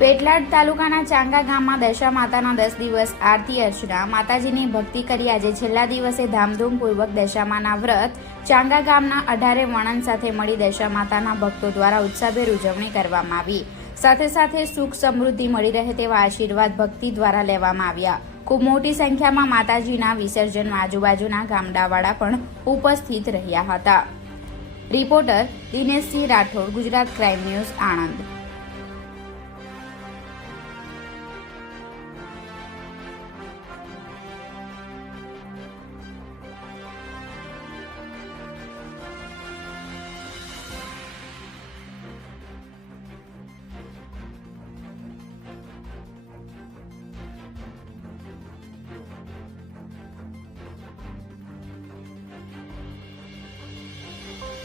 પેટલાદ તાલુકાના ચાંગા ગામમાં દશા માતાના દસ દિવસ આરતી અર્ચના. માતાજીની ભક્તિ કરી આજે છેલ્લા દિવસે ધામધૂમપૂર્વક દશામાના વ્રત ચાંગા ગામના અઢારે વર્ણન સાથે મળી દશા માતાના ભક્તો દ્વારા ઉત્સાહભેર ઉજવણી કરવામાં આવી. સાથે સાથે સુખ સમૃદ્ધિ મળી રહે તેવા આશીર્વાદ ભક્તિ દ્વારા લેવામાં આવ્યા. ખૂબ મોટી સંખ્યામાં માતાજીના વિસર્જનમાં આજુબાજુના ગામડાવાળા પણ ઉપસ્થિત રહ્યા હતા. Reporter Dineshsinh Rathod, Gujarat crime news, Anand.